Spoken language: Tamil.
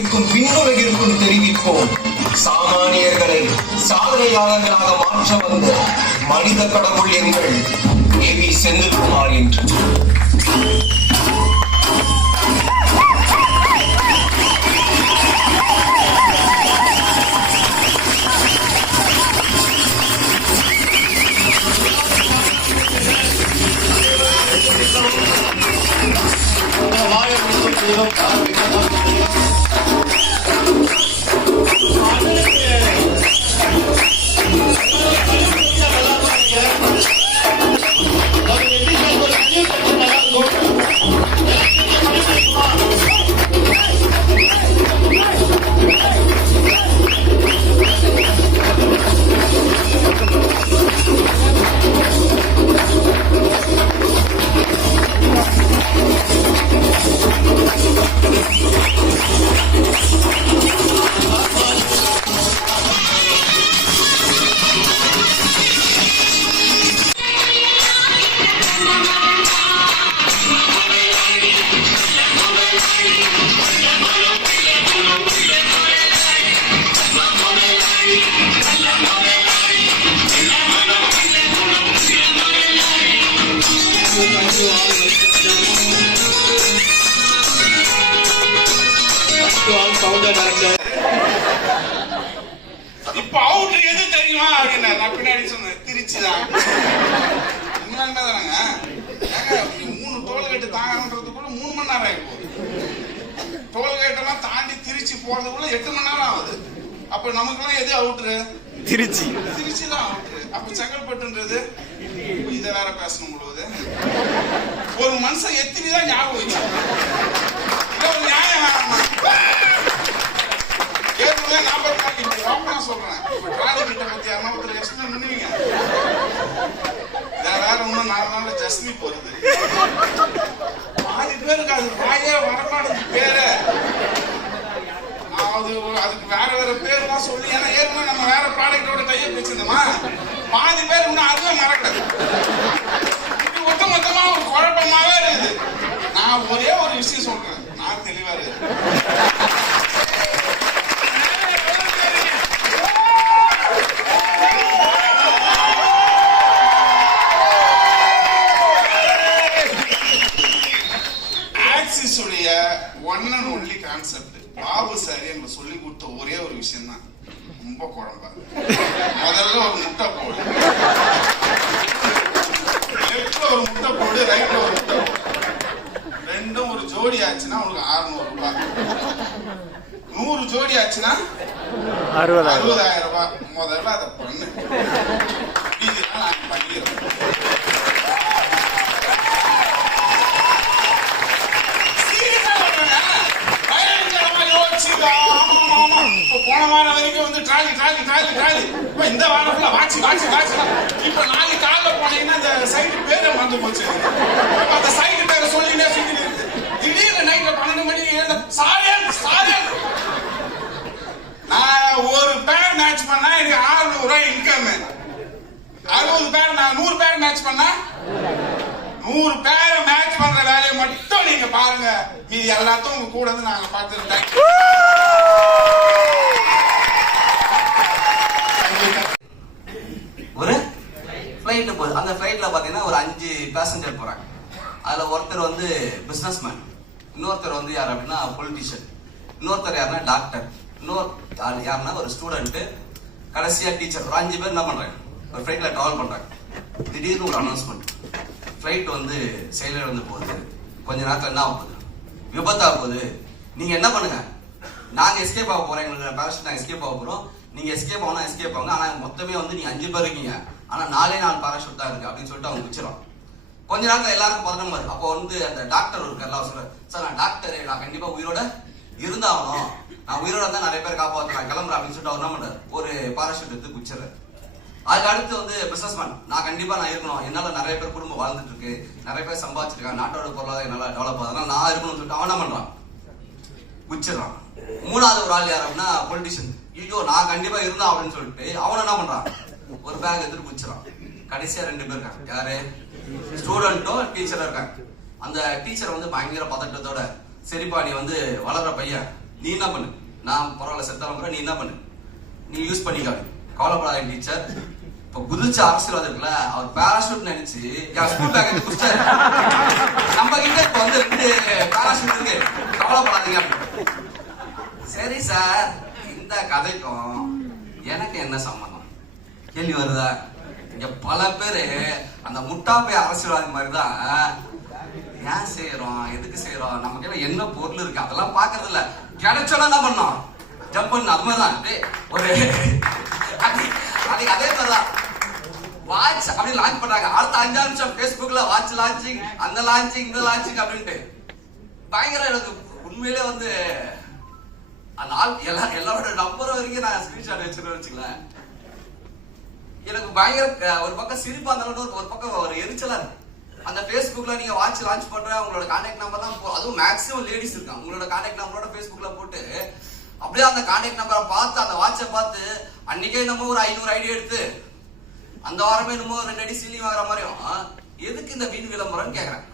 உலகிற்கும் பின்னுலகிற்கும் தெரிவிப்போம். சாமானியர்களை சாதனையாளர்களாக மாற்ற வந்த மனித கடவுள் எங்கள் ஏ.வி. செந்தில்குமார் என்று. இப்ப அவுட் எது தெரியுமா அப்படின்னா நான் பின்னாடி சொன்னேன் திருச்சிதான். உண்மைதானங்க? 3 டோல்கேட்டு தாங்கன்றதுக்குள்ள 3 மணி நேரம் ஆகி போகுது. டோல்கேட்டெல்லாம் தாண்டி திருச்சி போறதுக்குள்ள 8 மணி நேரம் ஆகுது. அப்ப நமக்குலாம் எது அவுட்ரு? திருச்சி தான் அவுட்ரு. அப்ப செங்கல்பட்டுன்றது இத வேற பேசணும் பொழுது ஒரு மனுஷன் எத்தினிதான் ஞாபகம் வச்சு ஒரு நியாயம் வேணாமா? ஏற்கனவே நான் சொல்றேன் ராணி கிட்ட பத்தி அம்மாவுக்கு எக்ஸ்பிளைன் பண்ணுவீங்க. வேற ஒண்ணும் 4 நாள்ல ஜஸ்மி போறது. பாதி பேருக்கு அது வாயே வரமாட்டது பேரு. அதுக்கு வேற பேர்லாம் சொல்லி ஏன்னா ஏற்கனவே நம்ம வேற ப்ராடக்டோட கையை வச்சிருந்தோமா பாதி பேர் இன்னும் அதுவே மறக்காது. இது மொத்தமா ஒரு குழப்பமாவே இருக்குது. நான் ஒரே ஒரு விஷயம் சொல்றேன், நான் தெளிவா இருக்கேன். One and only concept Babu sir எனக்கு சொல்லி கொடுத்த ஒரே ஒரு விஷயம் தான். ரொம்ப குழம்பா முதல்ல ஒரு முட்டை போடு, லெப்ட்ல ஒரு முட்டை போடு, ரைட்ல ஒரு முட்டை போடு. ரெண்டும் ஒரு ஜோடி ஆச்சுன்னா உங்களுக்கு 600 ரூபாய். 100 ஜோடி ஆச்சுன்னா 60,000 ரூபாய். முதல்ல அதை பண்ணு. இதெல்லாம் நான் பண்ணிடுறேன். போன வாரம் வரைக்கும் வந்து ட்ராலி இந்த வாரம் வாட்சி இப்ப நாளைக்கு காலைல போனீங்கன்னா இந்த சைட்டு பேரை மறந்து போச்சு. அந்த சைட்டு பேரை சொல்லினே சுத்தி திடீர்னு நைட்ல 12 மணிக்கு சாரியன் நான் ஒரு பேர் மேட்ச் பண்ணா எனக்கு 600 ரூபாய் இன்கம். 60 பேர் நான் 100 பேர் மேட்ச் பண்ணா 100 பேரை மேட்ச் பண்ற வேலையை மட்டும் நீங்க பாருங்க. மீதி எல்லாத்தையும் உங்க கூட வந்து நாங்க பார்த்துருந்தேன். ஒரு ஃபிளைட் போகுது. அந்த ஃபிளைட்ல பாத்தீங்கன்னா ஒரு 5 பேசஞ்சர் போறாங்க. அதுல ஒருத்தர் வந்து பிசினஸ்மேன், இன்னொருத்தர் வந்து யார் அப்படின்னா பொலிட்டிஷியன், இன்னொருத்தர் யாருன்னா டாக்டர், இன்னொரு யாருன்னா ஒரு ஸ்டூடெண்ட், கடைசியா டீச்சர். ஒரு 5 பேர் என்ன பண்றாங்க, ஒரு ஃபிளைட்ல டிராவல் பண்றாங்க. திடீர்னு ஒரு அனௌன்ஸ்மெண்ட், ஃபிளைட் வந்து செயலர் வந்து போகுது, கொஞ்ச நேரத்துல என்ன ஆக போகுது, விபத்தாக போகுது. நீங்க என்ன பண்ணுங்க, நாங்க எஸ்கேப் ஆக போறோம், எங்களுக்கு பேரஷூட் நாங்க எஸ்கேப் ஆக போறோம், நீங்க எஸ்கேப் ஆகணும் எஸ்கேப் ஆகுங்க. ஆனா மொத்தமே வந்து நீங்க 5 பேர் இருக்கீங்க, ஆனா 4 பேராஷூட் தான் இருக்கு அப்படின்னு சொல்லிட்டு அவங்க வச்சிடும். கொஞ்ச நேரத்துல எல்லாருக்கும் பதட்டம் வருது. அப்போ வந்து அந்த டாக்டர் இருக்கார்ல சொல்ற, சார் நான் டாக்டர், நான் கண்டிப்பா உயிரோட இருந்தாகணும், நான் உயிரோட தான் நிறைய பேர் காப்பாற்ற நான் கிளம்புறேன் அப்படின்னு சொல்லிட்டு அவர் என்ன பண்றாரு, ஒரு பாராஷூட் எடுத்து குச்சிடுறாரு. அதுக்கு அடுத்து வந்து பிசினஸ்மேன், நான் கண்டிப்பா நான் இருக்கணும், என்னால நிறைய பேர் குடும்பம் வாழ்ந்துட்டு இருக்கு, நிறைய பேர் சம்பாதிச்சிருக்காங்க, நாட்டோட பொருளாதாரம் என்னால டெவலப் ஆகுது, அதனால நான் இருக்கணும்னு சொல்லிட்டு அவன் என்ன பண்றான், குச்சிடுறான். 3வது ஒரு ஆள் யார் அப்படின்னா பொலிட்டிஷியன், ஐயோ நான் கண்டிப்பா இருந்தா அப்படின்னு சொல்லிட்டு அவன் என்ன பண்றான், ஒரு பேக் எடுத்துட்டு குச்சிடுறான். கடைசியா 2 பேர் இருக்காங்க, யாரு, ஸ்டூடெண்ட்டும் டீச்சரும் இருக்காங்க. அந்த டீச்சர் வந்து பயங்கர பதட்டத்தோட, சரிப்பா நீ வந்து வளர்ற பையன், நீ என்ன பண்ணு, நான் பரவாயில்ல செத்தாலும் கூட நீ என்ன பண்ணு, நீ யூஸ் பண்ணிக்காது, கவலைப்படாத டீச்சர். இப்ப குதிச்ச அரசியல் இருக்குல்ல, அவர் பேராஷூட் நினைச்சு என் ஸ்கூல் பேக் எடுத்து குடிச்சாரு. நம்ம கிட்ட இப்ப வந்து 2 பேராஷூட் இருக்கு, கவலைப்படாதீங்க. சரி சார், இந்த கதைக்கும் எனக்கு என்ன சம்பந்தம்? கேள்வி வருதா? இங்க பல பேரு அந்த முட்டாப்பை அரசியல்வாதி மாதிரிதான் ஏன் செய்யறோம், எதுக்கு செய்யறோம், நமக்கு எல்லாம் என்ன பொருள் இருக்கு அதெல்லாம் பாக்குறது இல்ல. கிடைச்சோன்னா என்ன பண்ணோம், ஜம்ப் பண்ண. அது மாதிரிதான் ஒரு அதே மாதிரிதான் வாட்ச் அப்படி லான்ச் பண்றாங்க. அடுத்த 5 நிமிஷம் Facebookல வாட்ச் லான்ச்சிங், அந்த லான்ச்சிங், இந்த லான்ச்சிங் அப்படின்ட்டு பயங்கர. எனக்கு உண்மையிலே வந்து அந்த ஆள் எல்லாரோட நம்பர் வரைக்கும் நான் ஸ்கிரீன்ஷாட் வச்சுக்கல. எனக்கு பயங்கர ஒரு பக்கம் சிரிப்பா இருந்தாலும் ஒரு பக்கம் ஒரு எரிச்சலா இருக்கு. அந்த Facebookல நீங்க வாட்ச் லான்ச் பண்ற உங்களோட கான்டாக்ட் நம்பர் தான், அதுவும் மேக்ஸிமம் லேடிஸ் இருக்காங்க, உங்களோட கான்டாக்ட் நம்பரோட Facebookல போட்டு அப்படியே அந்த கான்டாக்ட் நம்பரை பார்த்து அந்த வாட்சை பார்த்து அன்னைக்கே நம்ம ஒரு 500 ஐடி எடுத்து அந்த வாரமே நம்ம 2 அடி சீனி வாங்குற மாதிரியும் எதுக்கு இந்த வீண் விளம்பரம்னு கேக்குறேன்.